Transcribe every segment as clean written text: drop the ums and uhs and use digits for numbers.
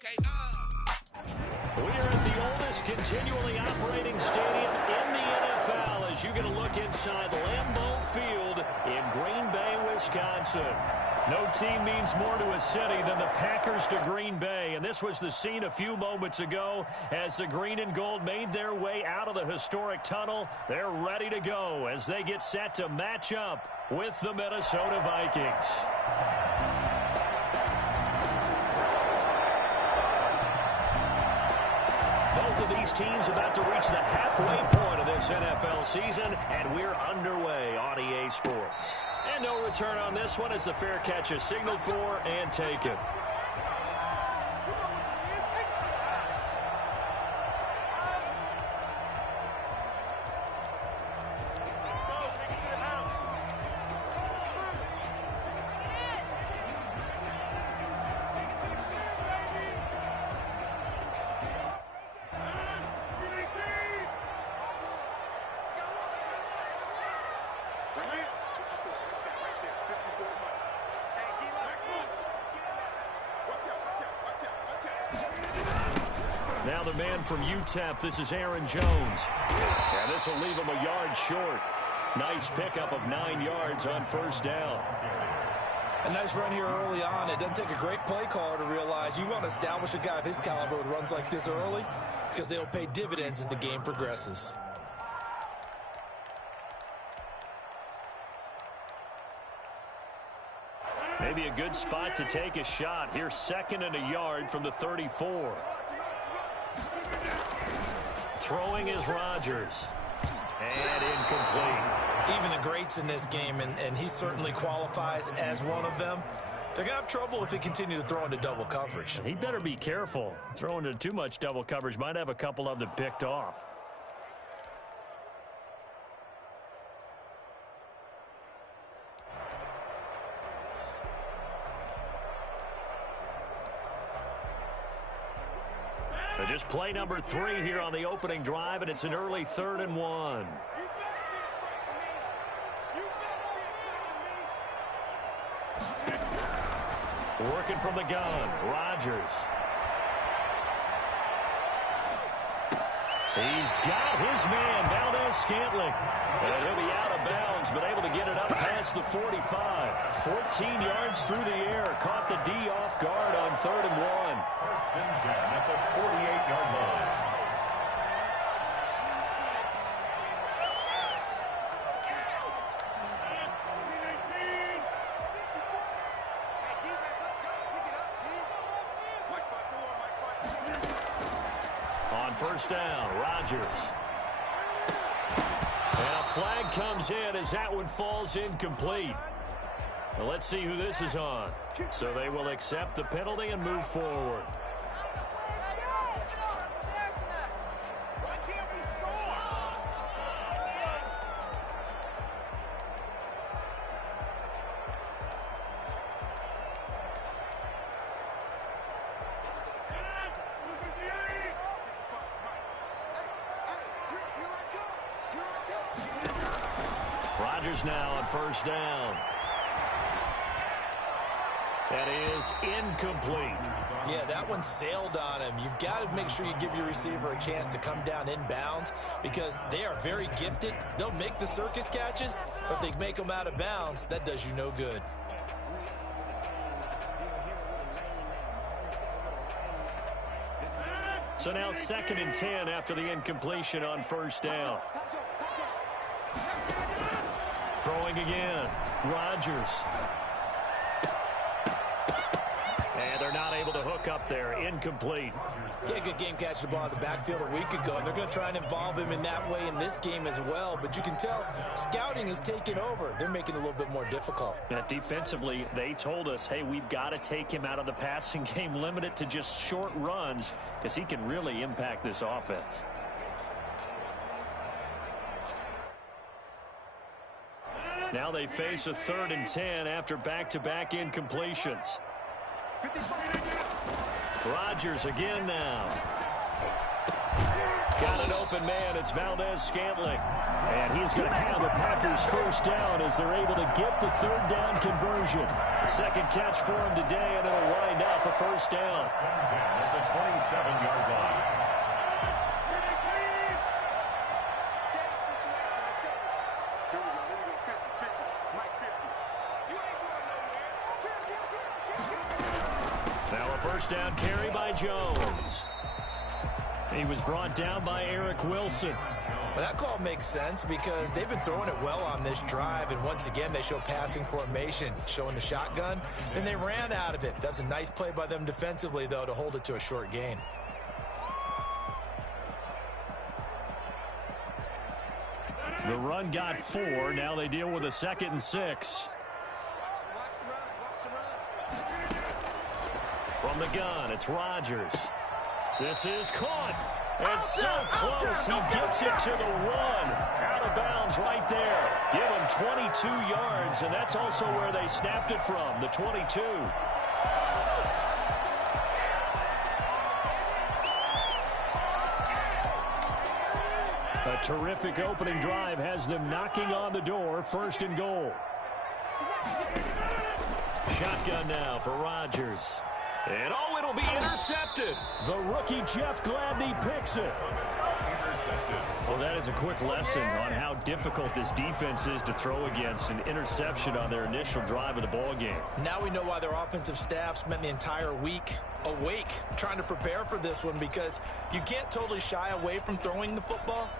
We are at the oldest continually operating stadium in the NFL as you get a look inside Lambeau Field in Green Bay, Wisconsin. No team means more to a city than the Packers to Green Bay, and this was the scene a few moments ago as the green and gold made their way out of the historic tunnel. They're ready to go as they get set to match up with the Minnesota Vikings. Both of these teams about to reach the halfway point of this NFL season, and we're underway on EA Sports. And no return on this one as the fair catch is signaled for and taken. Now the man from UTEP, this is Aaron Jones. And this will leave him a yard short. Nice pickup of 9 yards on first down. A nice run here early on. It doesn't take a great play caller to realize you want to establish a guy of his caliber with runs like this early because they'll pay dividends as the game progresses. Maybe a good spot to take a shot. Here's 2nd and a yard from the 34. Throwing is Rodgers. And incomplete. Even the greats in this game, and he certainly qualifies as one of them, they're going to have trouble if they continue to throw into double coverage. He better be careful. Throwing into too much double coverage might have a couple of them picked off. Just play number 3 here on the opening drive, and it's an early 3rd and 1. Working from the gun, Rodgers. He's got his man, Valdez-Scantling. And he'll be out of bounds, but able to get it up past the 45. 14 yards through the air. Caught the D off guard on 3rd and 1. First and 10 at the 48-yard line. On first down, Rodgers. And a flag comes in as that one falls incomplete. Well, let's see who this is on. So they will accept the penalty and move forward. Rodgers now on first down. That is incomplete. Yeah, that one sailed on him. You've got to make sure you give your receiver a chance to come down inbounds because they are very gifted. They'll make the circus catches, but if they make them out of bounds, that does you no good. So now 2nd and 10 after the incompletion on first down. Throwing again, Rodgers. And they're not able to hook up there. Incomplete. Yeah, good game catching the ball in the backfield a week ago, and they're going to try and involve him in that way in this game as well. But you can tell scouting has taken over. They're making it a little bit more difficult. Yeah, defensively, they told us, hey, we've got to take him out of the passing game, limit it to just short runs, because he can really impact this offense. Now they face a 3rd and 10 after back-to-back incompletions. Rodgers again now. Got an open man. It's Valdez-Scantling. And he's going to have a Packers first down as they're able to get the third down conversion. Second catch for him today, and it'll wind up a first down. At the 27-yard line. Now a first down carry by Jones. He was brought down by Eric Wilson. Well, that call makes sense because they've been throwing it well on this drive, and once again they show passing formation, showing the shotgun. Then they ran out of it. That's a nice play by them defensively, though, to hold it to a short gain. The run got 4. Now they deal with a 2nd and 6. From the gun, it's Rodgers. This is caught. And so close, he gets it to the 1. Out of bounds right there. Give him 22 yards, and that's also where they snapped it from, the 22. A terrific opening drive has them knocking on the door, 1st and goal. Shotgun now for Rodgers. And it'll be intercepted. The rookie Jeff Gladney picks it. Well, that is a quick lesson on how difficult this defense is to throw against. An interception on their initial drive of the ball game. Now we know why their offensive staff spent the entire week awake trying to prepare for this one, because you can't totally shy away from throwing the football.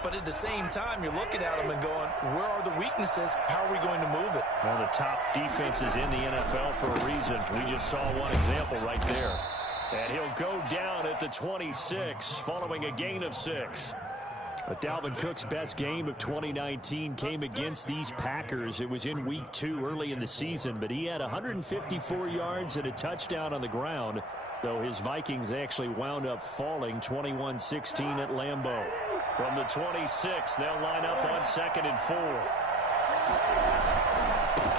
But at the same time, you're looking at them and going, where are the weaknesses? How are we going to move it? One of the top defenses in the NFL for a reason. We just saw one example right there. And he'll go down at the 26 following a gain of 6. But Dalvin Cook's best game of 2019 came against these Packers. It was in week 2 early in the season, but he had 154 yards and a touchdown on the ground, though his Vikings actually wound up falling 21-16 at Lambeau. From the 26, they'll line up on 2nd and 4.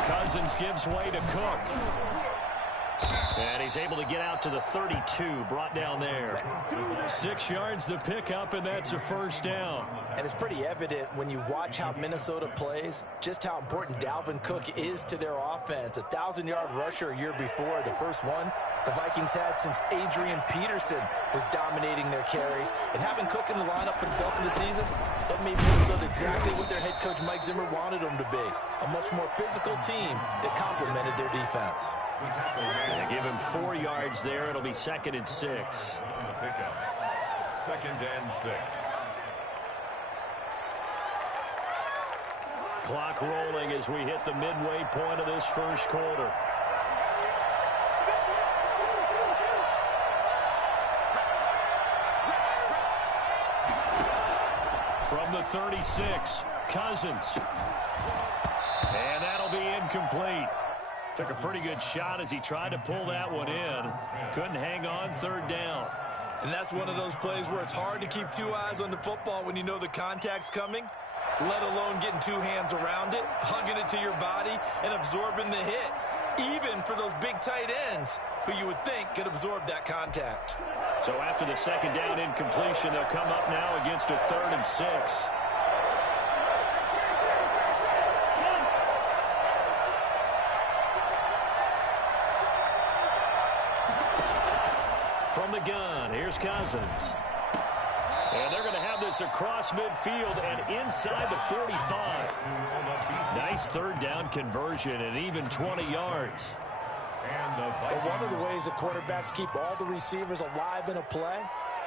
Cousins gives way to Cook. And he's able to get out to the 32, brought down there. 6 yards the pickup, and that's a first down. And it's pretty evident when you watch how Minnesota plays, just how important Dalvin Cook is to their offense. A 1,000-yard rusher a year before, the first one the Vikings had since Adrian Peterson was dominating their carries. And having Cook in the lineup for the bulk of the season, that made Minnesota exactly what their head coach Mike Zimmer wanted them to be. A much more physical team that complemented their defense. They give him 4 yards there. It'll be 2nd and 6. Pickup. 2nd and 6. Clock rolling as we hit the midway point of this first quarter. From the 36, Cousins. And that'll be incomplete. Took a pretty good shot as he tried to pull that one in. Couldn't hang on, 3rd down. And that's one of those plays where it's hard to keep 2 eyes on the football when you know the contact's coming, let alone getting 2 hands around it, hugging it to your body, and absorbing the hit, even for those big tight ends who you would think could absorb that contact. So after the 2nd down incompletion, they'll come up now against a 3rd and 6. From the gun, here's Cousins. And they're going to have this across midfield and inside the 45. Nice 3rd down conversion and even 20 yards. But one of the ways that quarterbacks keep all the receivers alive in a play,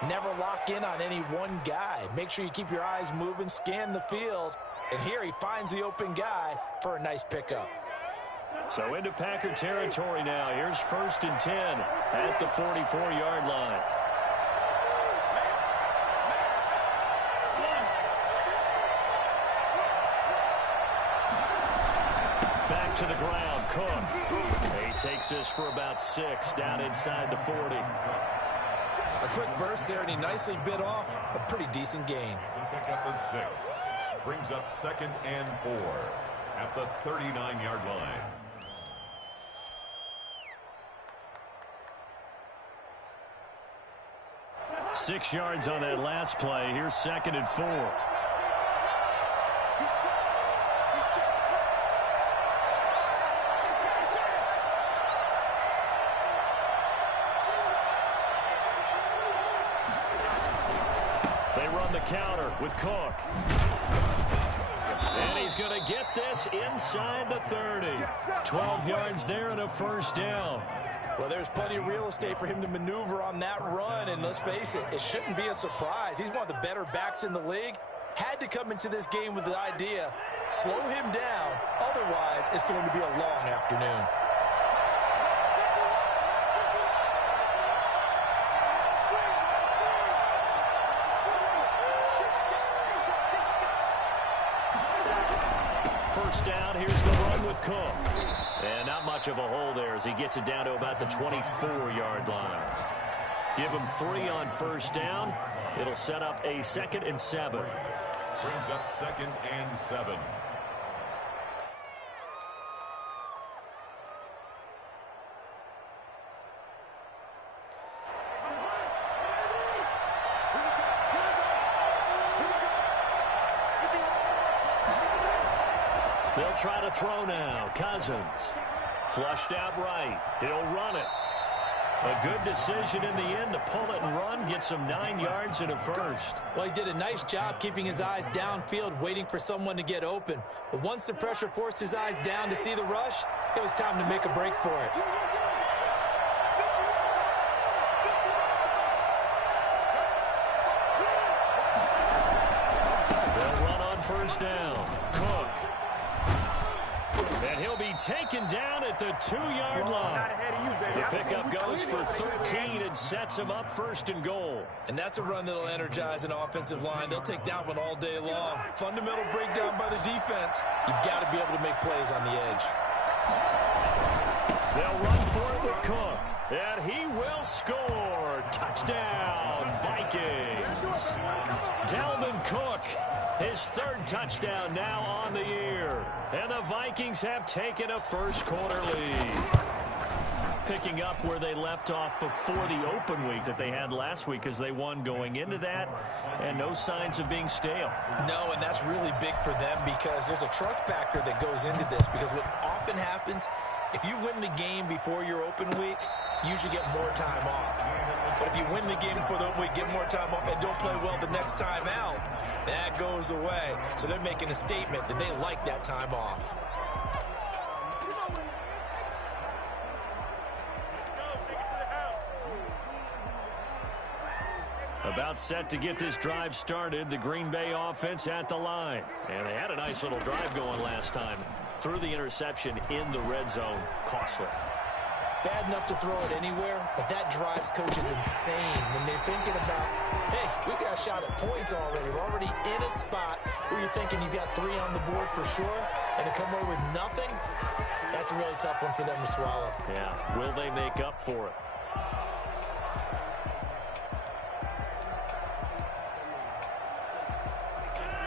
never lock in on any one guy. Make sure you keep your eyes moving, scan the field. And here he finds the open guy for a nice pickup. So into Packer territory now. Here's 1st and 10 at the 44-yard line. Back to the ground, Cook. He takes this for about 6 down inside the 40. A quick burst there, and he nicely bit off a pretty decent gain. Pick up at 6. Brings up 2nd and 4 at the 39-yard line. 6 yards on that last play. Here's 2nd and 4. They run the counter with Cook. And he's going to get this inside the 30. 12 yards there and a first down. Well, there's plenty of real estate for him to maneuver on that run, and let's face it, it shouldn't be a surprise. He's one of the better backs in the league. Had to come into this game with the idea, slow him down, otherwise it's going to be a long afternoon. First down, here's the run with Cook. And not much of a hole there as he gets it down to about the 24-yard line. Give him 3 on first down. It'll set up a 2nd and 7. Brings up 2nd and 7. They'll try to throw now. Cousins. Flushed out right. He'll run it. A good decision in the end to pull it and run. Gets him 9 yards and a first. Well, he did a nice job keeping his eyes downfield, waiting for someone to get open. But once the pressure forced his eyes down to see the rush, it was time to make a break for it. They'll run on first down. Cook. And he'll be taken down at the 2-yard line. The pickup goes for 13 and sets him up 1st and goal. And that's a run that'll energize an offensive line. They'll take that one all day long. Fundamental breakdown by the defense. You've got to be able to make plays on the edge. They'll run for it with Cook. And he will score. Touchdown, Vikings. Dalvin Cook, his 3rd touchdown now on the year. And the Vikings have taken a first-quarter lead. Picking up where they left off before the open week that they had last week as they won going into that, and no signs of being stale. No, and that's really big for them because there's a trust factor that goes into this because what often happens, if you win the game before your open week, you usually get more time off. But if you win the game before the open week, get more time off, and don't play well the next time out, that goes away. So they're making a statement that they like that time off. About set to get this drive started, the Green Bay offense at the line. And they had a nice little drive going last time. Threw the interception in the red zone. Costly. Bad enough to throw it anywhere, but that drives coaches insane when they're thinking about, hey, we got a shot at points already. We're already in a spot where you're thinking you've got 3 on the board for sure, and to come away with nothing, that's a really tough one for them to swallow. Yeah, will they make up for it?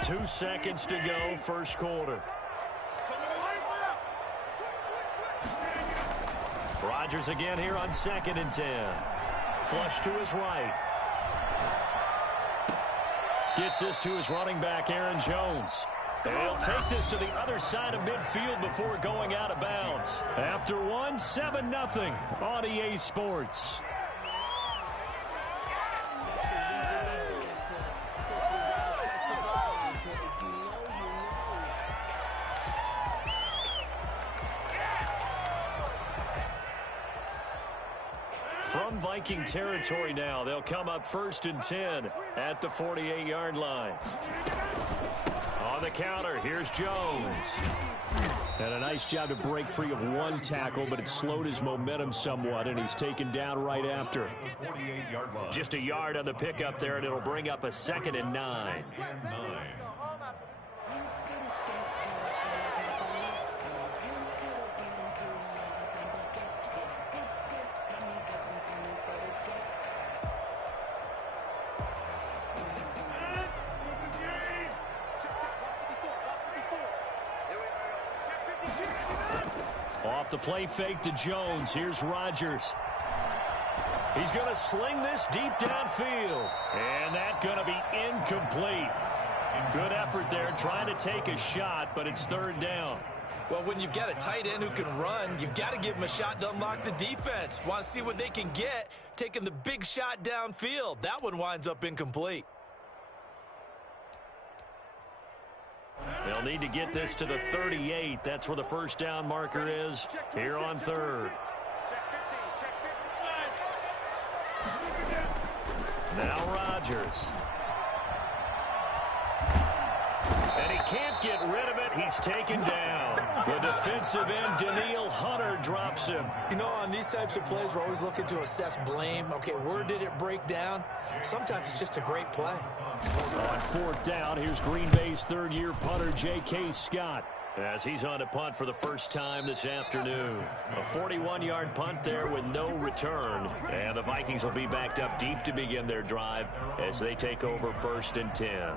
Two seconds to go, first quarter. Rodgers again here on 2nd and 10. Flush to his right. Gets this to his running back, Aaron Jones. And he'll take this to the other side of midfield before going out of bounds. After one, 7-0 on EA Sports. From Viking territory now, they'll come up 1st and 10 at the 48-yard line. On the counter, here's Jones. And a nice job to break free of one tackle, but it slowed his momentum somewhat, and he's taken down right after. Just a yard on the pickup there, and it'll bring up a 2nd and 9. Off the play fake to Jones. Here's Rodgers. He's going to sling this deep downfield. And that's going to be incomplete. Good effort there trying to take a shot, but it's third down. Well, when you've got a tight end who can run, you've got to give him a shot to unlock the defense. Want to see what they can get, taking the big shot downfield. That one winds up incomplete. They'll need to get this to the 38. That's where the first down marker is here on third. Now Rodgers. And he can't get rid of it. He's taken down. The defensive end, Danielle Hunter, drops him. You know, on these types of plays, we're always looking to assess blame. Okay, where did it break down? Sometimes it's just a great play. On fourth down, here's Green Bay's third-year punter, J.K. Scott, as he's on to punt for the first time this afternoon. A 41-yard punt there with no return. And the Vikings will be backed up deep to begin their drive as they take over 1st and 10.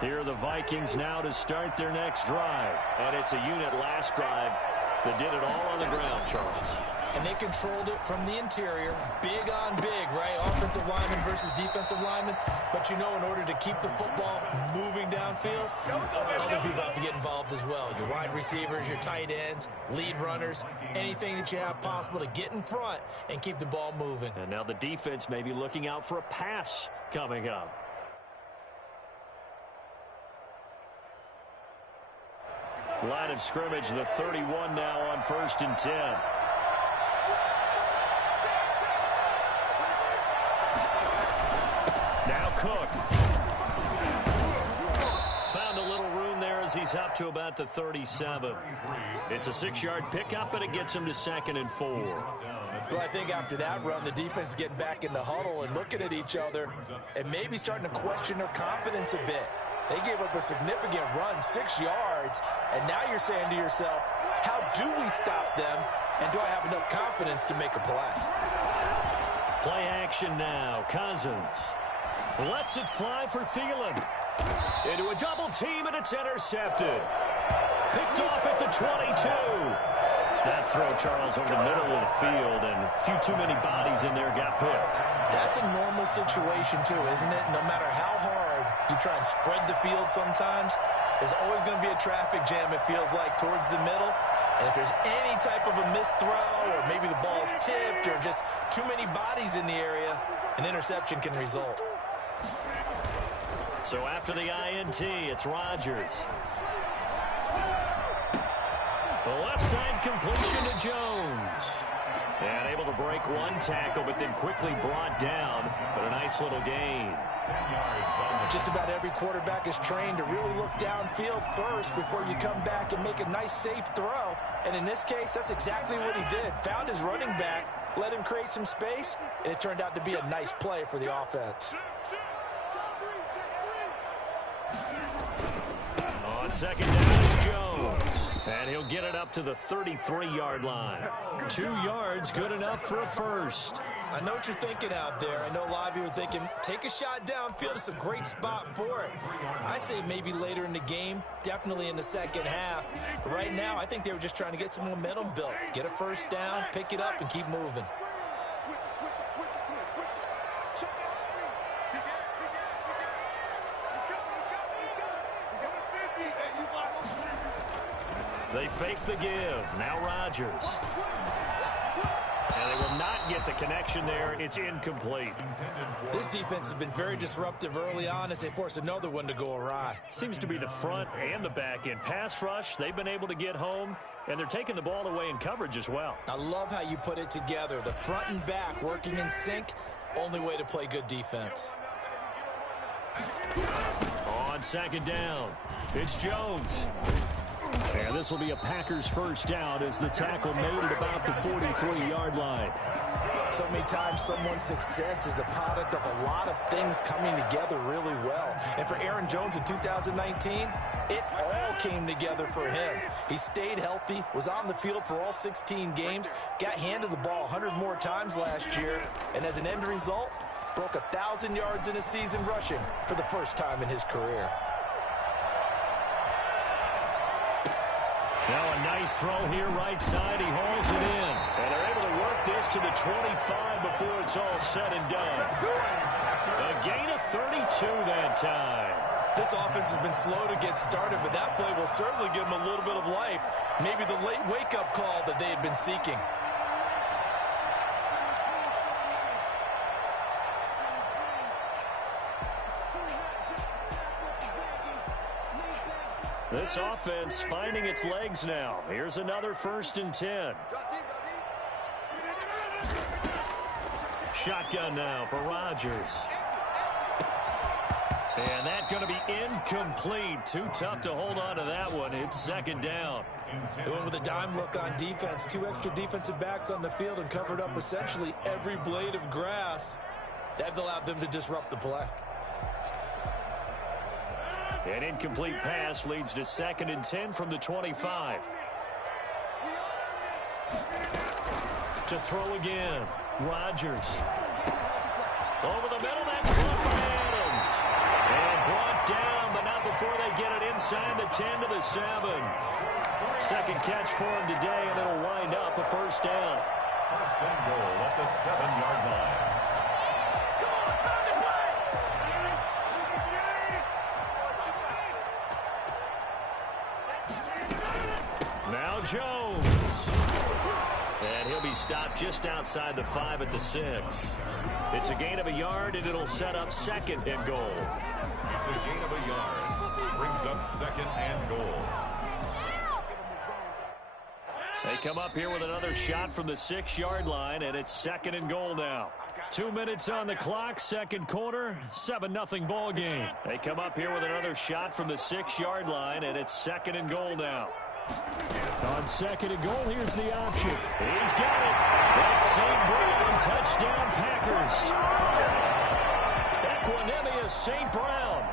Here are the Vikings now to start their next drive. And it's a unit last drive that did it all on the ground, Charles. And they controlled it from the interior. Big on big, right? Offensive lineman versus defensive lineman. But you know, in order to keep the football moving downfield, other people have to get involved as well. Your wide receivers, your tight ends, lead runners, anything that you have possible to get in front and keep the ball moving. And now the defense may be looking out for a pass coming up. Line of scrimmage, the 31 now on 1st and 10. Now Cook. Found a little room there as he's up to about the 37. It's a 6-yard pickup, and it gets him to 2nd and 4. Well, I think after that run, the defense is getting back in the huddle and looking at each other and maybe starting to question their confidence a bit. They gave up a significant run, 6 yards, and now you're saying to yourself, how do we stop them, and do I have enough confidence to make a play? Play action now. Cousins lets it fly for Thielen. Into a double team, and it's intercepted. Picked off at the 22. That throw, Charles, over the middle of the field, and a few too many bodies in there got picked. That's a normal situation, too, isn't it? No matter how hard you try and spread the field sometimes, there's always going to be a traffic jam, it feels like, towards the middle. And if there's any type of a missed throw, or maybe the ball's tipped, or just too many bodies in the area, an interception can result. So after the INT, it's Rodgers. The left side completion to Jones. And able to break one tackle, but then quickly brought down. But a nice little gain. Just about every quarterback is trained to really look downfield first before you come back and make a nice, safe throw. And in this case, that's exactly what he did. Found his running back, let him create some space, and it turned out to be a nice play for the offense. On second down is Jones. And he'll get it up to the 33-yard line. 2 yards, good enough for a first. I know what you're thinking out there. I know a lot of you are thinking, take a shot downfield. It's a great spot for it. I say maybe later in the game, definitely in the second half. But right now, I think they were just trying to get some momentum built. Get a first down, pick it up, and keep moving. They fake the give. Now Rodgers. And they will not get the connection there. It's incomplete. This defense has been very disruptive early on as they force another one to go awry. Seems to be the front and the back end. Pass rush, they've been able to get home, and they're taking the ball away in coverage as well. I love how you put it together. The front and back working in sync, only way to play good defense. On second down, it's Jones. And this will be a Packers first down as the tackle made at about the 43-yard line. So many times someone's success is the product of a lot of things coming together really well. And for Aaron Jones in 2019, it all came together for him. He stayed healthy, was on the field for all 16 games, got handed the ball 100 more times last year, and as an end result, broke 1,000 yards in a season rushing for the first time in his career. His throw here right side. He hauls it in. And they're able to work this to the 25 before it's all said and done. A gain of 32 that time. This offense has been slow to get started, but that play will certainly give them a little bit of life. Maybe the late wake-up call that they had been seeking. This offense finding its legs now. Here's another 1st and 10. Shotgun now for Rodgers. And that's going to be incomplete. Too tough to hold on to that one. It's 2nd down. They went with a dime look on defense. 2 extra defensive backs on the field and covered up essentially every blade of grass. That allowed them to disrupt the play. An incomplete pass leads to 2nd and 10 from the 25. To throw again. Rodgers. Over the middle, that's caught by Adams. And brought down, but not before they get it inside the 10 to the 7. Second catch for him today, and it'll wind up a 1st down. 1st and goal at the 7-yard line. Now Jones. And he'll be stopped just outside the 5 at the 6. It's a gain of a yard, and it'll set up 2nd and goal. It's a gain of a yard. Brings up 2nd and goal. They come up here with another shot from the 6-yard line, and it's 2nd and goal now. 2 minutes on the clock, 2nd quarter, 7-0 ball game. They come up here with another shot from the 6-yard line, and it's 2nd and goal now. On 2nd and goal, here's the option. He's got it. That's St. Brown, touchdown Packers. Equanimous St. Brown,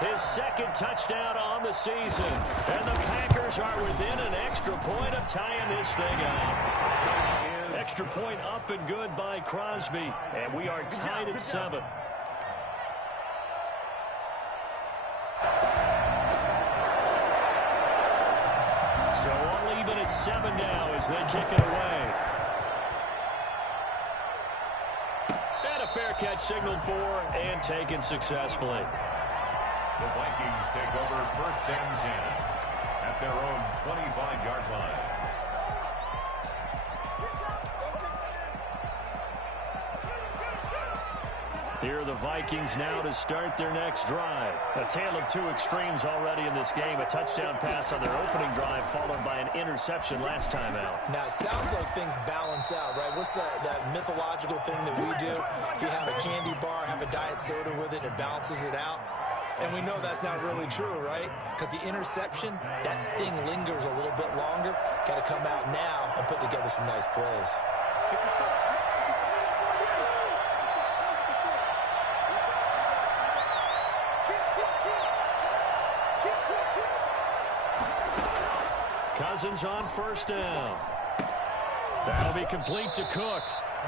his 2nd touchdown on the season. And the Packers are within an extra point of tying this thing up. Extra point up and good by Crosby. And we are tied at 7. So all even at 7 now as they kick it away. And a fair catch signaled for and taken successfully. The Vikings take over 1st and 10 at their own 25-yard line. Here are the Vikings now to start their next drive. A tale of 2 extremes already in this game. A touchdown pass on their opening drive followed by an interception last time out. Now, it sounds like things balance out, right? What's that mythological thing that we do? If you have a candy bar, have a diet soda with it, it balances it out. And we know that's not really true, right? Because the interception, that sting lingers a little bit longer. Got to come out now and put together some nice plays. Cousins on 1st down. That'll be complete to Cook.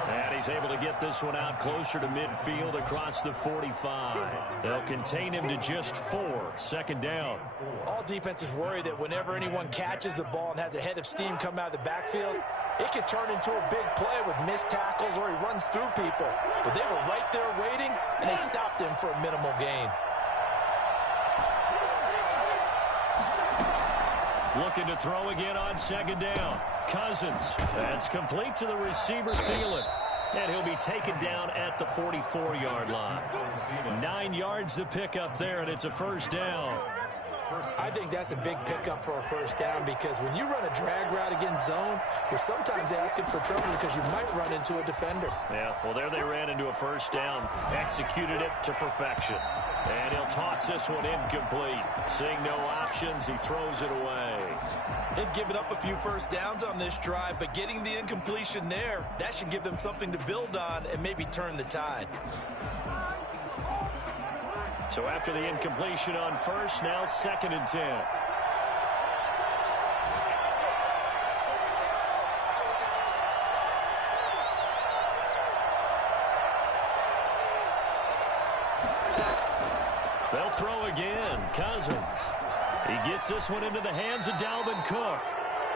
And he's able to get this one out closer to midfield across the 45. They'll contain him to just 4. 2nd down. All defenses worry that whenever anyone catches the ball and has a head of steam come out of the backfield, it could turn into a big play with missed tackles or he runs through people. But they were right there waiting, and they stopped him for a minimal gain. Looking to throw again on 2nd down. Cousins. That's complete to the receiver, Thielen. And he'll be taken down at the 44-yard line. 9 yards to pick up there, and it's a 1st down. I think that's a big pickup for a 1st down because when you run a drag route against zone, you're sometimes asking for trouble because you might run into a defender. Yeah, well, there they ran into a 1st down. Executed it to perfection. And he'll toss this one incomplete. Seeing no options, he throws it away. They've given up a few 1st downs on this drive, but getting the incompletion there, that should give them something to build on and maybe turn the tide. So after the incompletion on 1st, now 2nd and 10. They'll throw again. Cousins. He gets this one into the hands of Dalvin Cook.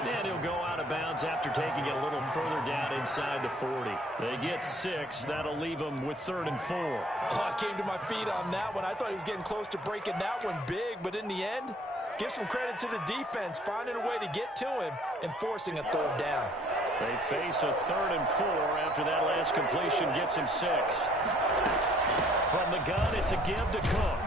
And he'll go out of bounds after taking it a little further down inside the 40. They get 6. That'll leave them with 3rd and 4. Oh, I came to my feet on that one. I thought he was getting close to breaking that one big, but in the end, give some credit to the defense, finding a way to get to him and forcing a 3rd down. They face a 3rd and 4 after that last completion gets him 6. From the gun, it's a give to Cook.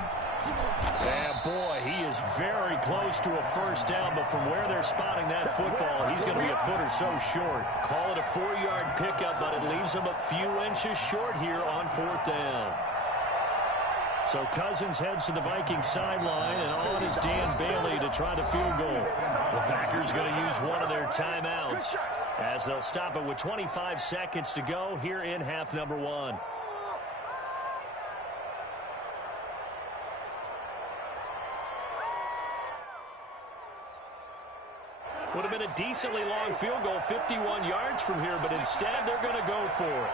And boy, he is very close to a 1st down, but from where they're spotting that football, he's going to be a foot or so short. Call it a 4-yard pickup, but it leaves him a few inches short here on 4th down. So Cousins heads to the Vikings sideline, and on is Dan Bailey to try the field goal. The Packers going to use one of their timeouts as they'll stop it with 25 seconds to go here in half number 1. Would have been a decently long field goal, 51 yards from here, but instead they're going to go for it.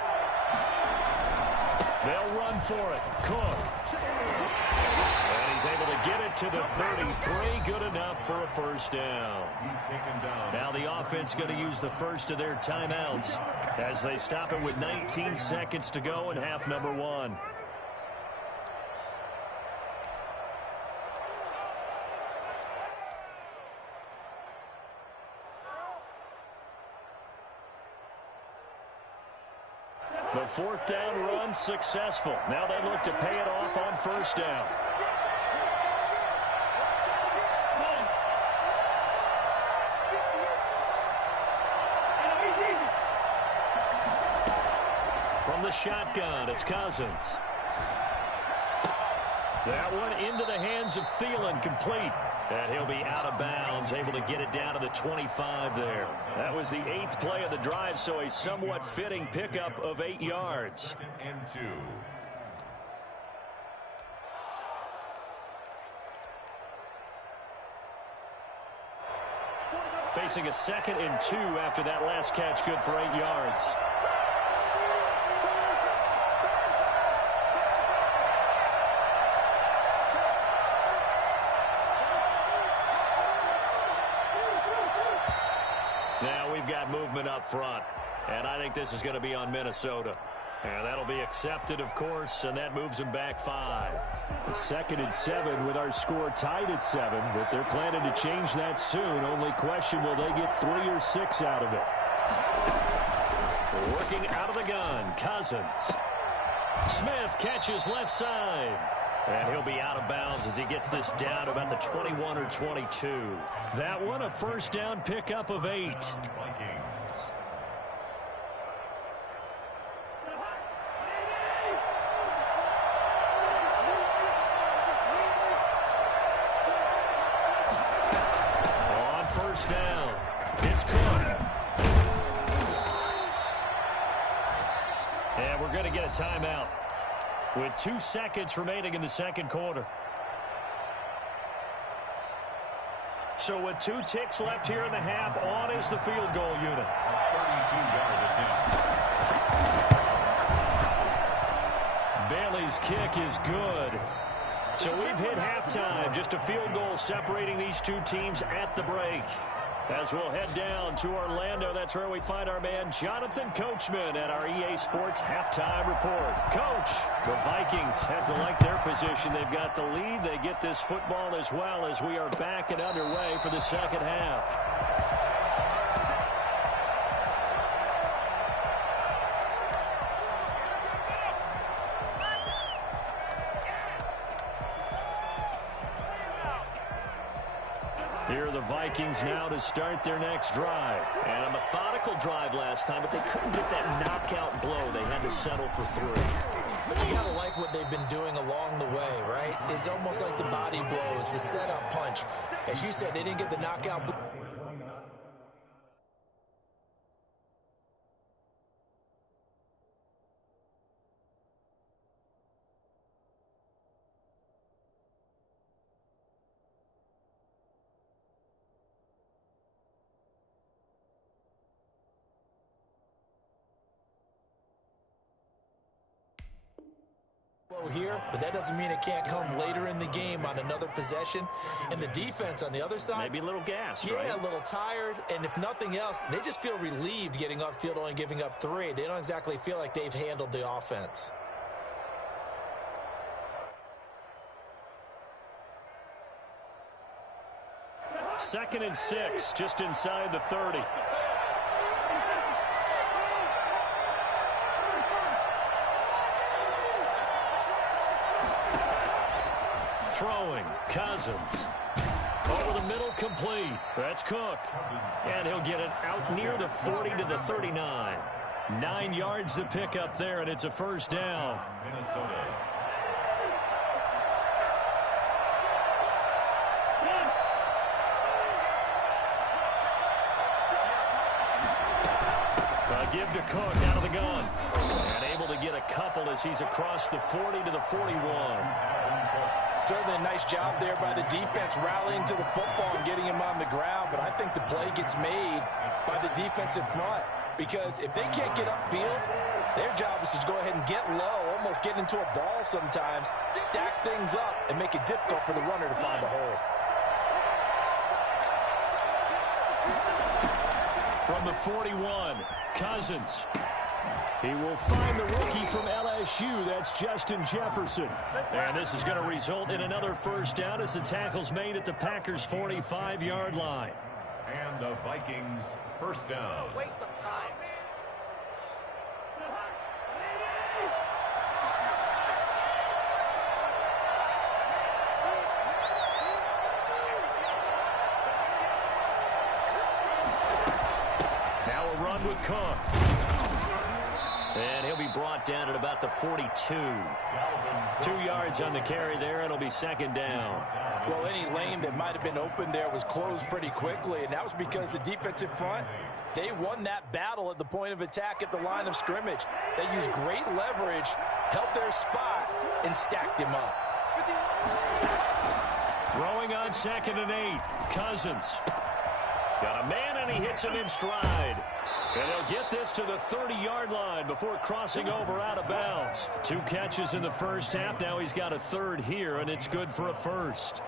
They'll run for it. Cook. And he's able to get it to the 33. Good enough for a 1st down. He's taken down. Now the offense going to use the first of their timeouts as they stop it with 19 seconds to go in half number 1. The 4th down run successful. Now they look to pay it off on 1st down. From the shotgun, it's Cousins. That one into the hands of Thielen, complete. And he'll be out of bounds, able to get it down to the 25 there. That was the 8th play of the drive, so a somewhat fitting pickup of 8 yards. 2nd and 2. Facing a 2nd and 2 after that last catch, good for 8 yards. Now we've got movement up front, and I think this is going to be on Minnesota. And that'll be accepted, of course, and that moves them back 5. 2nd and 7 with our score tied at 7, but they're planning to change that soon. Only question, will they get 3 or 6 out of it? Working out of the gun, Cousins. Smith catches left side. And he'll be out of bounds as he gets this down about the 21 or 22. That one, a 1st down pickup of 8. On 1st down, it's Cook. And we're going to get a timeout with 2 seconds remaining in the 2nd quarter. So with 2 ticks left here in the half, on is the field goal unit. 32-yard attempt. Bailey's kick is good. So we've hit halftime. Just a field goal separating these 2 teams at the break. As we'll head down to Orlando, that's where we find our man Jonathan Coachman at our EA Sports Halftime Report. Coach, the Vikings have to like their position. They've got the lead. They get this football as well as we are back and underway for the 2nd half. Here are the Vikings now to start their next drive. And a methodical drive last time, but they couldn't get that knockout blow. They had to settle for 3. But you got to like what they've been doing along the way, right? It's almost like the body blows, the setup punch. As you said, they didn't get the knockout blow. flow here, but that doesn't mean it can't come later in the game on another possession. And the defense on the other side, maybe a little gas, yeah, right? a little tired. And if nothing else, they just feel relieved getting upfield, only giving up 3. They don't exactly feel like they've handled the offense. Second and 6, just inside the 30. Throwing, Cousins. Over the middle, complete. That's Cook. And he'll get it out near the 40 to the 39. 9 yards to pick up there, and it's a first down. Minnesota. Give to Cook out of the gun. And able to get a couple as he's across the 40 to the 41. Certainly a nice job there by the defense rallying to the football and getting him on the ground. But I think the play gets made by the defensive front. Because if they can't get upfield, their job is to go ahead and get low, almost get into a ball sometimes, stack things up, and make it difficult for the runner to find a hole. From the 41, Cousins. He will find the rookie from LSU. That's Justin Jefferson. And this is going to result in another first down as the tackle's made at the Packers' 45-yard line. And the Vikings first down. Waste of time. Now a run with Cook. And he'll be brought down at about the 42. 2 yards on the carry there. It'll be second down. Well, any lane that might have been open there was closed pretty quickly, and that was because the defensive front, they won that battle at the point of attack at the line of scrimmage. They used great leverage, held their spot, and stacked him up. Throwing on 2nd and 8. Cousins. Got a man, and he hits him in stride. And he'll get this to the 30-yard line before crossing over out of bounds. 2 catches in the first half. Now he's got a third here, and it's good for a first.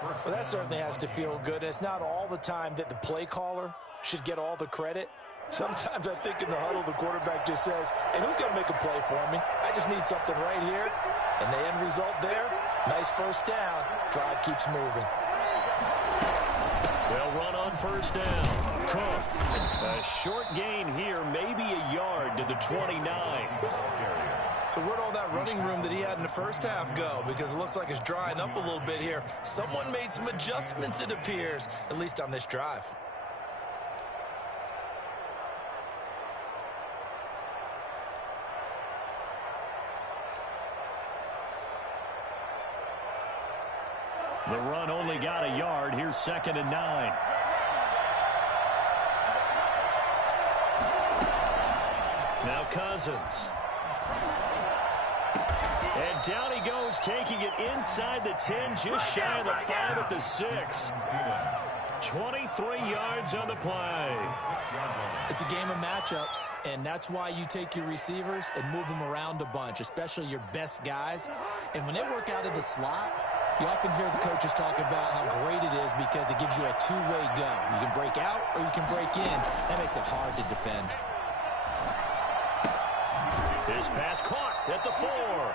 Well, that certainly has to feel good. It's not all the time that the play caller should get all the credit. Sometimes I think in the huddle, the quarterback just says, hey, who's going to make a play for me? I just need something right here. And the end result there, nice first down. Drive keeps moving. They'll run on first down. Cook. A short gain here, maybe a yard to the 29. So where'd all that running room that he had in the first half go? Because it looks like it's drying up a little bit here. Someone made some adjustments, it appears, at least on this drive. The run only got a yard. Here's 2nd and 9. Now Cousins. And down he goes, taking it inside the 10, just shy of the 5 at the 6. 23 yards on the play. It's a game of matchups, and that's why you take your receivers and move them around a bunch, especially your best guys. And when they work out of the slot, you often hear the coaches talk about how great it is because it gives you a two-way go. You can break out or you can break in. That makes it hard to defend. His pass caught at the 4.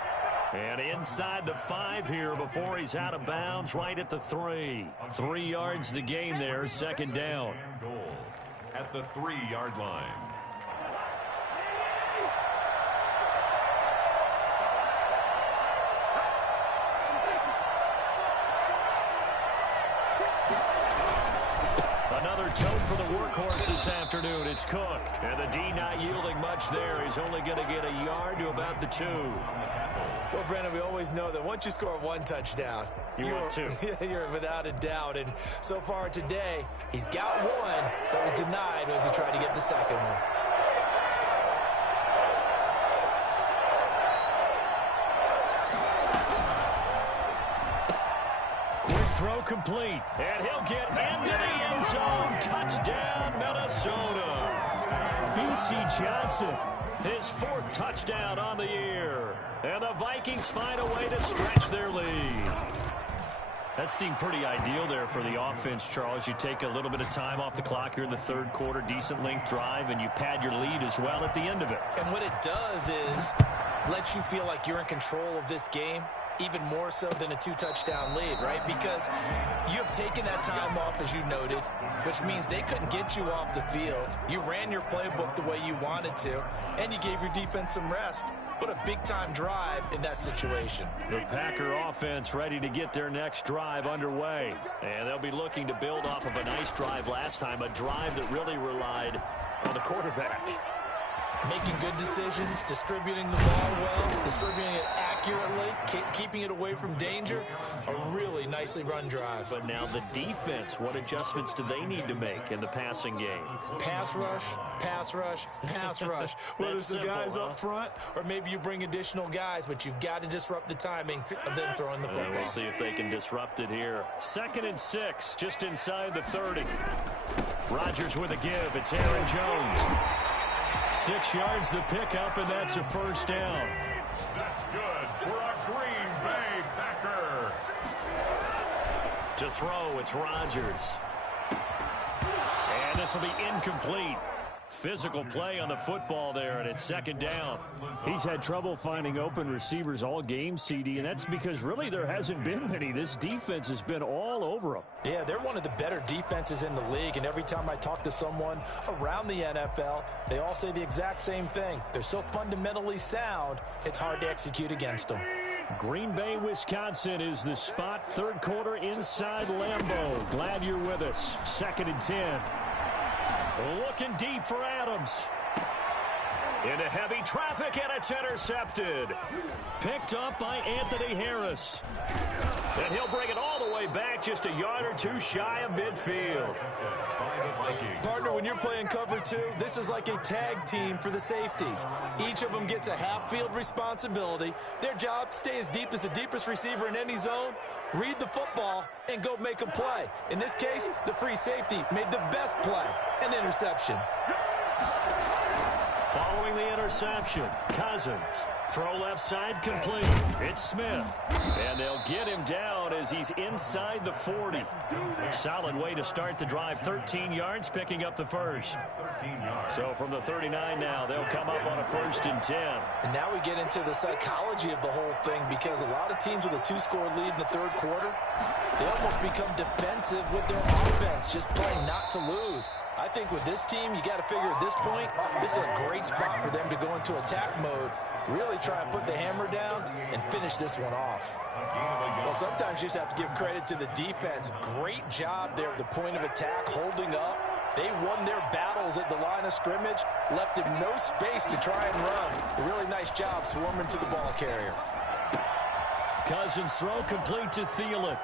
And inside the 5 here before he's out of bounds, right at the 3. 3 yards the gain there, second down. Goal at the 3-yard line. Another tote for the workhorse this afternoon. It's Cook. And the D not yielding much there. He's only going to get a yard to about the 2. Well, Brandon, we always know that once you score 1 touchdown, you're 2. You're without a doubt. And so far today, he's got 1 that was denied as he tried to get the second one. Quick throw complete. And he'll get into the end zone. Touchdown, Minnesota. B.C. Johnson His 4th touchdown on the year. And the Vikings find a way to stretch their lead. That seemed pretty ideal there for the offense, Charles. You take a little bit of time off the clock here in the 3rd quarter, decent length drive, and you pad your lead as well at the end of it. And what it does is let you feel like you're in control of this game, even more so than a 2-touchdown lead, right? Because you have taken that time off, as you noted, which means they couldn't get you off the field. You ran your playbook the way you wanted to, and you gave your defense some rest. What a big-time drive in that situation. The Packer offense ready to get their next drive underway. And they'll be looking to build off of a nice drive last time, a drive that really relied on the quarterback. Making good decisions, distributing the ball well, distributing it accurately, keeping it away from danger. A really nicely run drive. But now the defense, what adjustments do they need to make in the passing game? Pass rush, pass rush, pass rush. Whether it's the guys up front or maybe you bring additional guys, but you've got to disrupt the timing of them throwing the football. We'll see if they can disrupt it here. 2nd and 6, just inside the 30. Rodgers with a give. It's Aaron Jones. 6 yards the pickup, and that's a 1st down. That's good for a Green Bay Packer. To throw, it's Rodgers. And this will be incomplete. Physical play on the football there, and it's 2nd down. He's had trouble finding open receivers all game, CD, and that's because really there hasn't been many. This defense has been all over him. Yeah, they're one of the better defenses in the league, and every time I talk to someone around the NFL, they all say the exact same thing. They're so fundamentally sound, it's hard to execute against them. Green Bay, Wisconsin is the spot. 3rd quarter inside Lambeau. Glad you're with us. 2nd and 10. Looking deep for Adams. Into heavy traffic, and it's intercepted. Picked up by Anthony Harris. And he'll bring it all the way back, just a yard or 2 shy of midfield. Partner, when you're playing cover 2, this is like a tag team for the safeties. Each of them gets a half-field responsibility. Their job, stay as deep as the deepest receiver in any zone, read the football, and go make a play. In this case, the free safety made the best play, an interception. Following the interception, Cousins. Throw left side complete. It's Smith. And they'll get him down as he's inside the 40. Solid way to start the drive. 13 yards, picking up the 1st. So from the 39 now, they'll come up on a 1st and 10. And now we get into the psychology of the whole thing, because a lot of teams with a 2-score lead in the 3rd quarter, they almost become defensive with their offense, just playing not to lose. I think with this team, you got to figure at this point, this is a great spot for them to go into attack mode, really try and put the hammer down and finish this one off. Well, sometimes you just have to give credit to the defense. Great job there at the point of attack, holding up. They won their battles at the line of scrimmage, left him no space to try and run. A really nice job swarming to the ball carrier. Cousins throw complete to Thielen.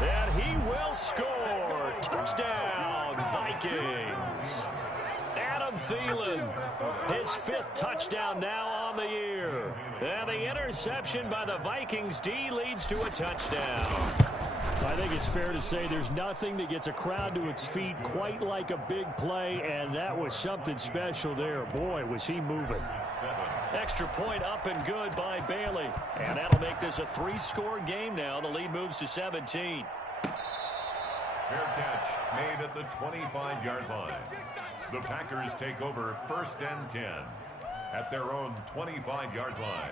And he will score. Touchdown, Vikings. Adam Thielen, his 5th touchdown now on the year. And the interception by the Vikings D leads to a touchdown. I think it's fair to say there's nothing that gets a crowd to its feet quite like a big play, and that was something special there. Boy, was he moving. Extra point up and good by Bailey. And that'll make this a 3-score game now. The lead moves to 17. Fair catch made at the 25-yard line. The Packers take over 1st and 10 at their own 25-yard line.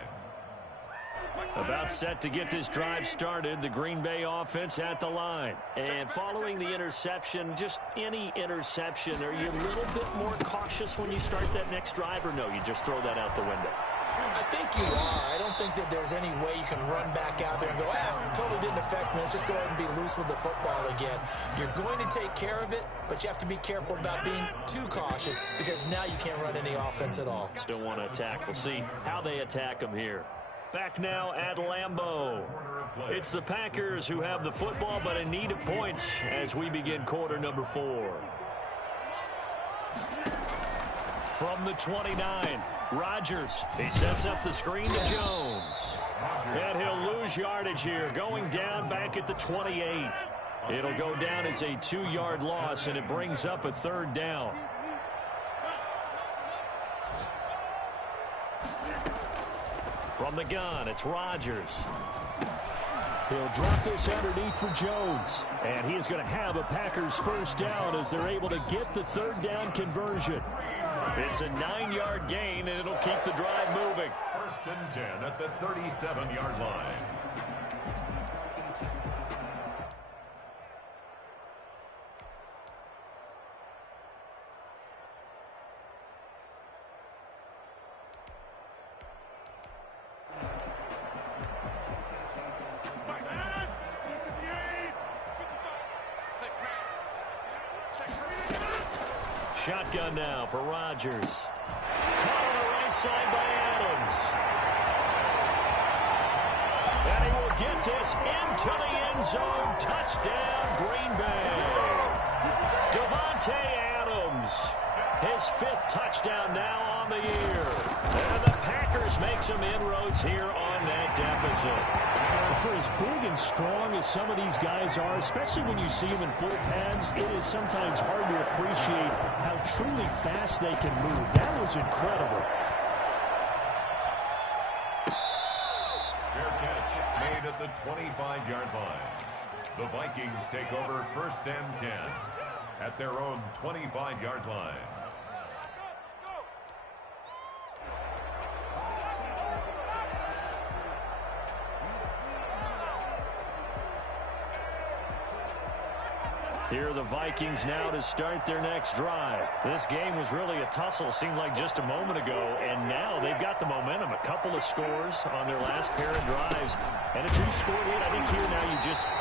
About set to get this drive started, the Green Bay offense at the line. And following the interception, just any interception, are you a little bit more cautious when you start that next drive, or no, you just throw that out the window? I think you are. I don't think that there's any way you can run back out there and go, totally didn't affect me. Let's just go ahead and be loose with the football again. You're going to take care of it, but you have to be careful about being too cautious, because now you can't run any offense at all. Still want to attack. We'll see how they attack them here. Back now at Lambeau. It's the Packers who have the football, but in need of points as we begin quarter number 4. From the 29, Rodgers. He sets up the screen to Jones. And he'll lose yardage here, going down back at the 28. It'll go down as a 2-yard loss, and it brings up a 3rd down. From the gun, it's Rodgers. He'll drop this underneath for Jones. And he is going to have a Packers first down as they're able to get the third down conversion. It's a 9-yard gain, and it'll keep the drive moving. First and 10 at the 37-yard line. Shotgun now for Rodgers. Caught on the right side by Adams. And he will get this into the end zone. Touchdown, Green Bay. Davante Adams. His 5th touchdown now on the year. And the Packers make some inroads here on that deficit. For as big and strong as some of these guys are, especially when you see them in full pads, it is sometimes hard to appreciate how truly fast they can move. That was incredible. Fair catch made at the 25-yard line. The Vikings take over first and 10 at their own 25-yard line. Here are the Vikings now to start their next drive. This game was really a tussle, seemed like just a moment ago, and now they've got the momentum. A couple of scores on their last pair of drives, and a 2-score lead. I think here now you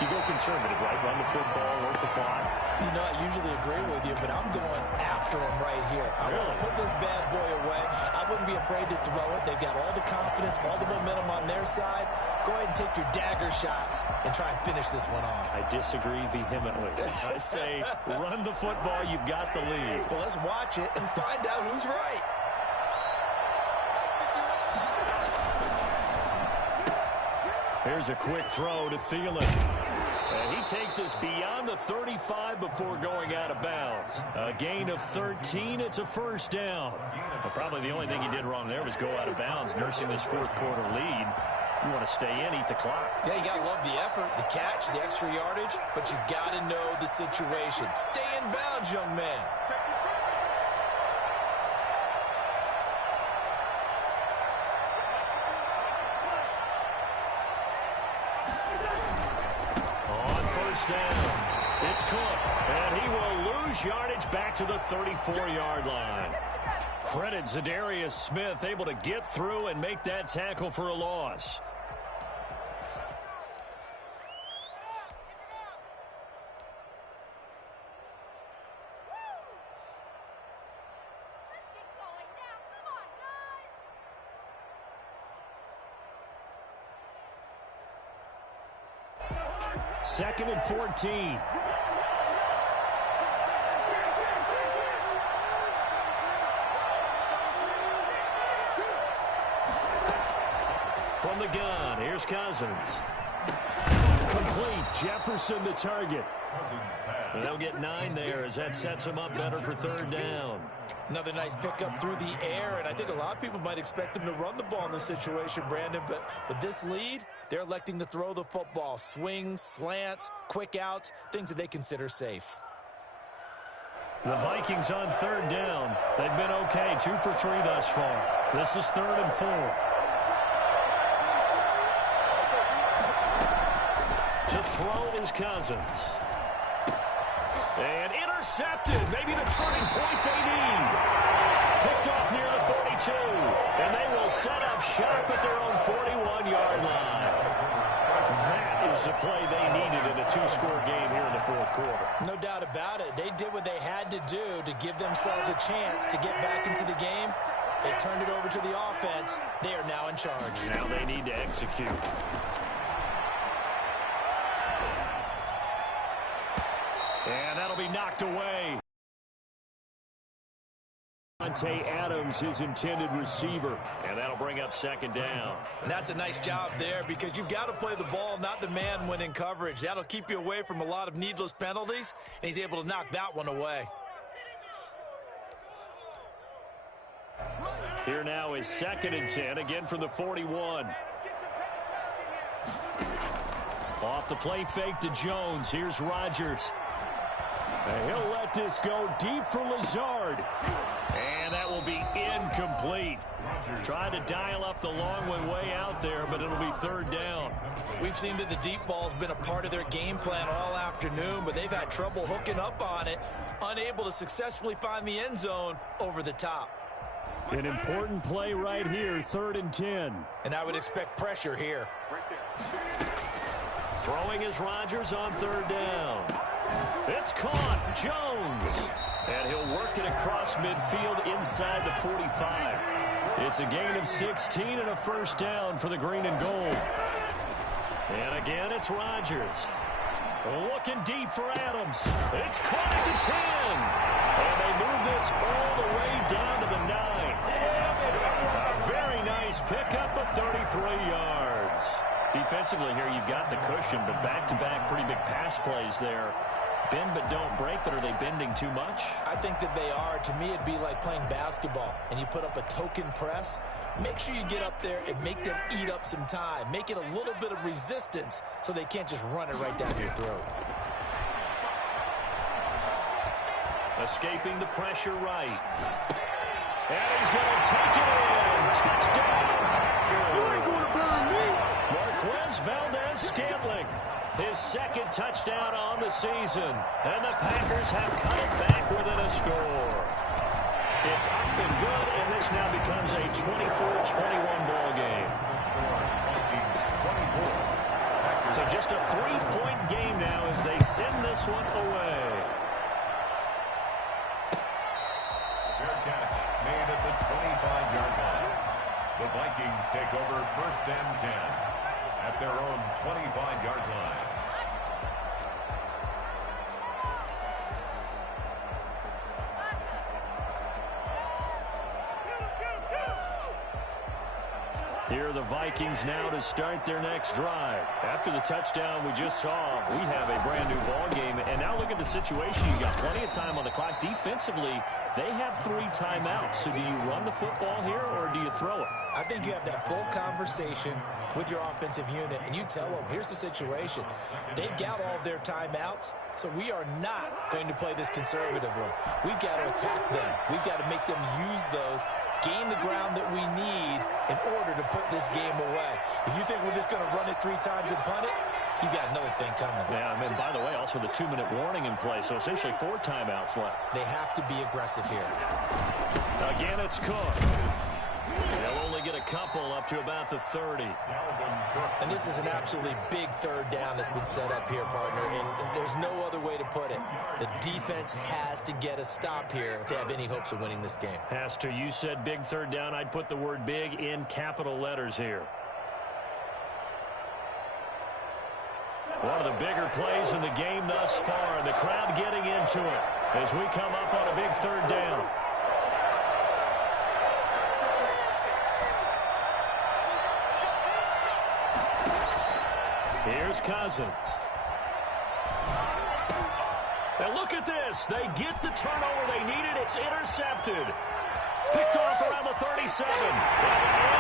go conservative, right? Run the football, work the clock. You know, I usually agree with you, but I'm going after him right here. I want to put this bad boy away. I wouldn't be afraid to throw it. They've got all the confidence, all the momentum on their side. Go ahead and take your dagger shots and try and finish this one off. I disagree vehemently. I say run the football. You've got the lead. Well, let's watch it and find out who's right. Here's a quick throw to Thielen. And he takes us beyond the 35 before going out of bounds. A gain of 13. It's a first down. But probably the only thing he did wrong there was go out of bounds, nursing this fourth-quarter lead. You want to stay in, eat the clock. Yeah, you got to love the effort, the catch, the extra yardage, but you got to know the situation. Stay in bounds, young man. On first down, it's Cook, and he will lose yardage back to the 34-yard line. Credit Zadarius Smith, able to get through and make that tackle for a loss. Second and 14. From the gun, here's Cousins. Complete. Jefferson the target. And they'll get 9 there as that sets them up better for third down. Another nice pickup through the air, and I think a lot of people might expect them to run the ball in this situation, Brandon, but with this lead, they're electing to throw the football. Swings, slants, quick outs, things that they consider safe. The Vikings on third down. They've been okay, 2 for 3 thus far. This is 3rd and 4. To throw is Cousins. And intercepted. Maybe the turning point they need. Picked off near the 42. And they will set up shop at their own 41-yard line. That is the play they needed in a 2-score game here in the fourth quarter. No doubt about it. They did what they had to do to give themselves a chance to get back into the game. They turned it over to the offense. They are now in charge. Now they need to execute. And that'll be knocked away. Davante Adams, his intended receiver. And that'll bring up second down. And that's a nice job there because you've got to play the ball, not the man when in coverage. That'll keep you away from a lot of needless penalties, and he's able to knock that one away. Here now is 2nd and 10, again from the 41. Off the play fake to Jones. Here's Rodgers. And he'll let this go deep for Lazard. And that will be incomplete. Trying to dial up the long way out there, but it'll be 3rd down. We've seen that the deep ball's been a part of their game plan all afternoon, but they've had trouble hooking up on it, unable to successfully find the end zone over the top. An important play right here, 3rd and 10. And I would expect pressure here. Throwing is Rodgers on 3rd down. It's caught. Jones. And he'll work it across midfield inside the 45. It's a gain of 16 and a 1st down for the green and gold. And again, it's Rodgers. Looking deep for Adams. It's caught at the 10. And they move this all the way down to the 9. A very nice pickup of 33 yards. Defensively here, you've got the cushion, but back-to-back pretty big pass plays there. Bend but don't break, but are they bending too much? I think that they are. To me, it'd be like playing basketball, and you put up a token press. Make sure you get up there and make them eat up some time. Make it a little bit of resistance so they can't just run it right down your throat. Escaping the pressure right. And he's going to take it in. Touchdown, Packers. You ain't going to burn me. Marquez Valdez-Scantling. His 2nd touchdown on the season. And the Packers have cut it back within a score. It's up and good, and this now becomes a 24-21 ball game. So just a 3-point game now as they send this one away. Fair catch made at the 25-yard line. The Vikings take over 1st and 10 at their own 25-yard line. Here are the Vikings now to start their next drive. After the touchdown we just saw, we have a brand new ball game. And now look at the situation. You got plenty of time on the clock. Defensively, they have 3 timeouts. So do you run the football here or do you throw it? I think you have that full conversation with your offensive unit, and you tell them, here's the situation. They've got all their timeouts, so we are not going to play this conservatively. We've got to attack them. We've got to make them use those, gain the ground that we need in order to put this game away. If you think we're just going to run it 3 times and punt it, you got another thing coming. Yeah, and by the way, also the 2-minute warning in play, so essentially 4 timeouts left. They have to be aggressive here. Again, it's Cook. They'll only get a couple up to about the 30. And this is an absolutely big 3rd down that's been set up here, partner, and there's no other way to put it. The defense has to get a stop here if they have any hopes of winning this game. Has to. You said big 3rd down. I'd put the word big in capital letters here. One of the bigger plays in the game thus far, and the crowd getting into it as we come up on a big 3rd down. Here's Cousins. And look at this. They get the turnover they needed. It's intercepted. Picked off around the 37. And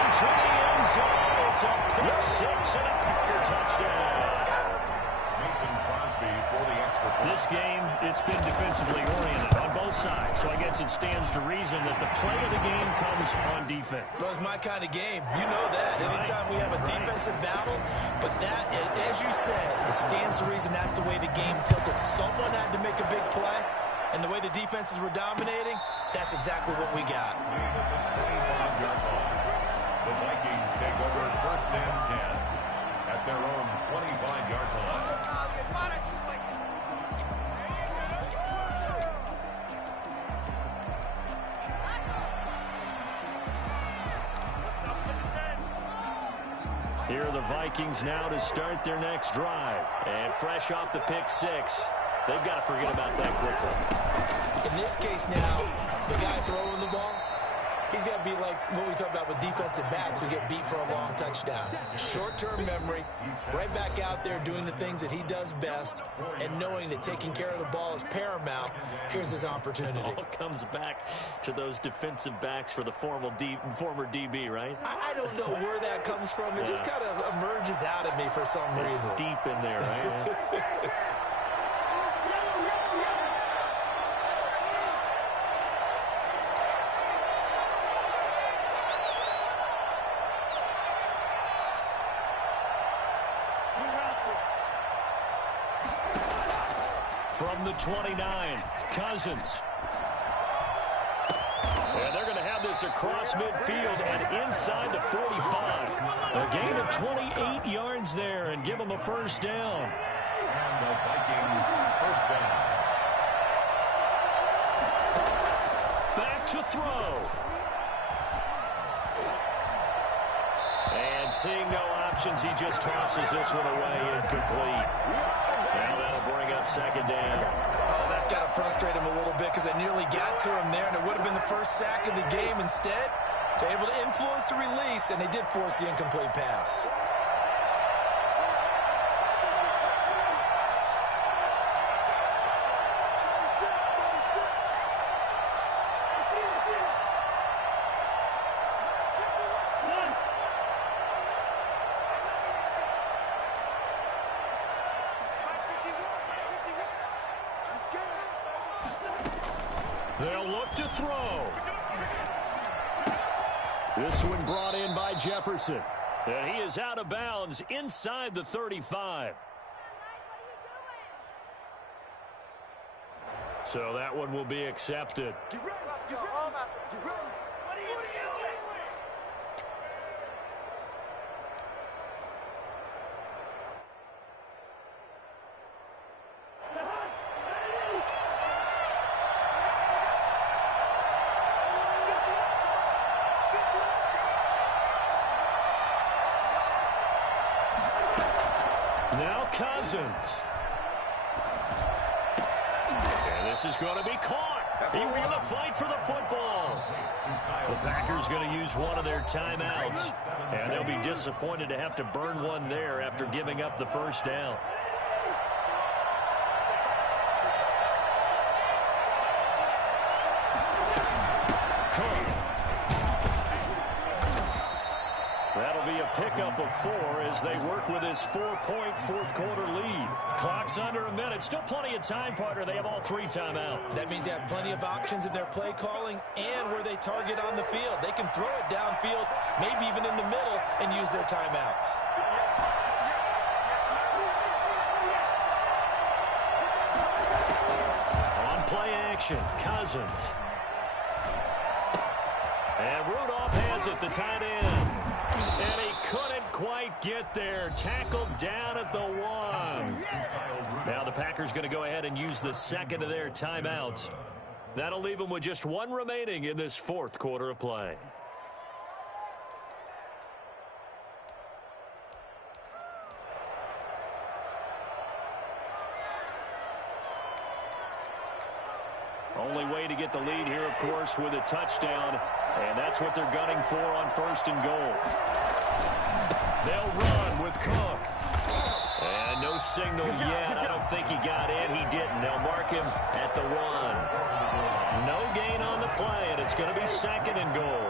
into the end zone. It's a pick 6 and a Packer touchdown. This game, it's been defensively oriented on both sides, so I guess it stands to reason that the play of the game comes on defense. So it's my kind of game. You know that. Anytime we have a defensive battle, but that, as you said, it stands to reason that's the way the game tilted. Someone had to make a big play, and the way the defenses were dominating, that's exactly what we got. The Vikings take over 1st and 10 at their own 25-yard line. Here are the Vikings now to start their next drive. And fresh off the pick 6, they've got to forget about that quickly. In this case now, the guy throwing the ball, He's got to be like what we talk about with defensive backs who get beat for a long touchdown. Short-term memory, right back out there doing the things that he does best, and knowing that taking care of the ball is paramount. Here's his opportunity. It all comes back to those defensive backs for the former DB, right? I don't know where that comes from. It just kind of emerges out of me for some reason. It's deep in there, right? From the 29, Cousins. And they're going to have this across midfield and inside the 45. A gain of 28 yards there and give them a first down. And the Vikings first down. Back to throw. And seeing no options, he just tosses this one away incomplete. Now that'll bring up second down. Oh, that's got to frustrate him a little bit because they nearly got to him there, and it would have been the first sack of the game. Instead, they're able to influence the release, and they did force the incomplete pass. They'll look to throw. This one brought in by Jefferson. And he is out of bounds inside the 35. So that one will be accepted. Now Cousins. And this is going to be caught. He won the fight for the football. The Packers going to use one of their timeouts. And they'll be disappointed to have to burn one there after giving up the first down. That'll be a pickup of 4 as they work with his 4-point fourth-quarter lead. Clock's under a minute. Still plenty of time, partner. They have all 3 timeouts. That means they have plenty of options in their play calling and where they target on the field. They can throw it downfield, maybe even in the middle, and use their timeouts. On play action, Cousins. And Rudolph has it, the tight end. And he couldn't quite get there. Tackled down at the 1. Now the Packers going to go ahead and use the second of their timeouts. That'll leave them with just 1 remaining in this fourth quarter of play. Only way to get the lead here, of course, with a touchdown. And that's what they're gunning for on 1st and goal. They'll run with Cook. And no signal yet. I don't think he got in. He didn't. They'll mark him at the 1. No gain on the play, and it's going to be 2nd and goal.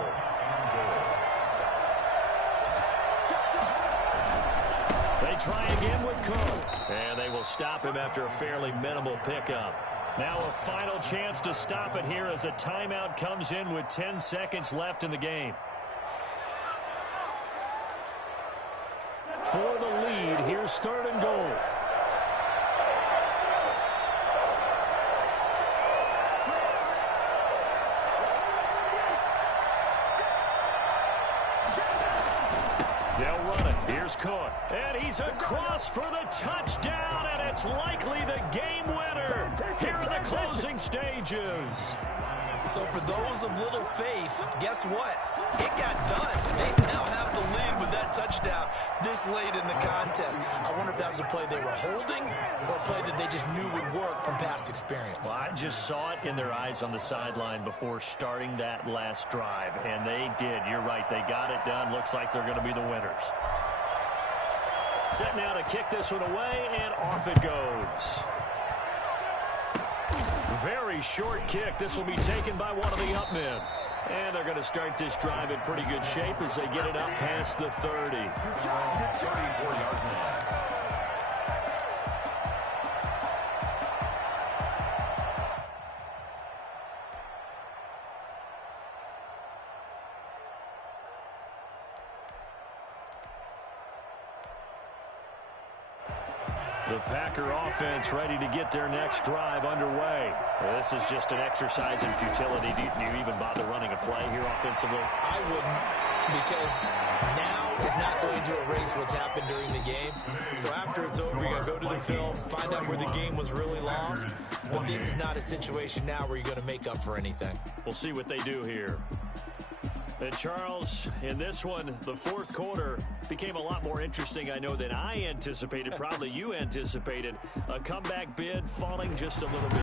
They try again with Cook. And they will stop him after a fairly minimal pickup. Now a final chance to stop it here as a timeout comes in with 10 seconds left in the game. For the lead, here's 3rd and goal. They'll run it. Here's Cook. And he's across for the touchdown, and it's likely the game winner here in the closing stages. So for those of little faith, guess what? It got done. They now have the lead with that touchdown this late in the contest. I wonder if that was a play they were holding or a play that they just knew would work from past past experience. Well, I just saw it in their eyes on the sideline before starting that last drive, and they did. You're right. They got it done. Looks like they're going to be the winners. Set now to kick this one away, and off it goes. Very short kick. This will be taken by one of the up men. And they're going to start this drive in pretty good shape as they get it up past the 30. 34-yard line. The Packer offense ready to get their next drive underway. Well, this is just an exercise in futility. Do you even bother running a play here offensively? I wouldn't, because now is not going to erase what's happened during the game. So after it's over, you're going to go to the film, find out where the game was really lost. But this is not a situation now where you're going to make up for anything. We'll see what they do here. And Charles, in this one, the fourth quarter became a lot more interesting, I know, than I anticipated. Probably you anticipated. A comeback bid falling just a little bit.